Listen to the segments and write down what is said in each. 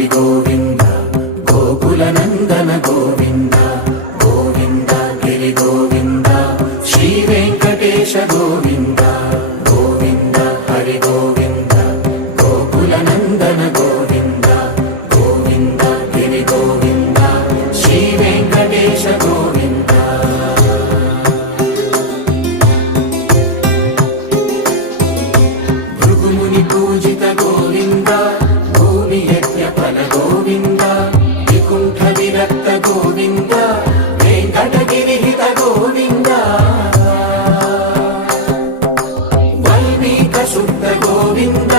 హరి గోవింద గోకుల నందన గోవింద గోవింద గిరి గోవింద శ్రీ వెంకటేశ గోవింద గోవింద హరి గోవింద గోకుల నందన గోవింద గోవింద గిరి గోవింద శ్రీ వెంకటేశ గోవింద భృగుముని పూజిత గోవింద భూమి యజ్ఞ ఫల గోవింద వికుంఠ విరక్త గోవింద వెంకటగిరి హిత గోవింద వల్మీక శుద్ధ గోవింద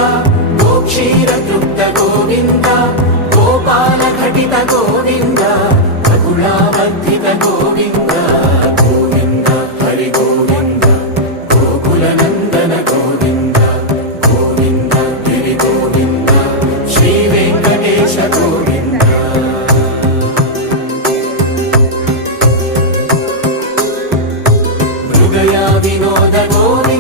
గోక్షీర తృప్త గోవింద గోపాల ఘటిత గోవింద బహుళావర్ధిత గోవింద గోవింద హరి గోవింద గోకుల నందన గోవింద గోవింద గిరి గోవింద శ్రీ వెంకటేశ గోవింద మృగయా వినోద గోవింద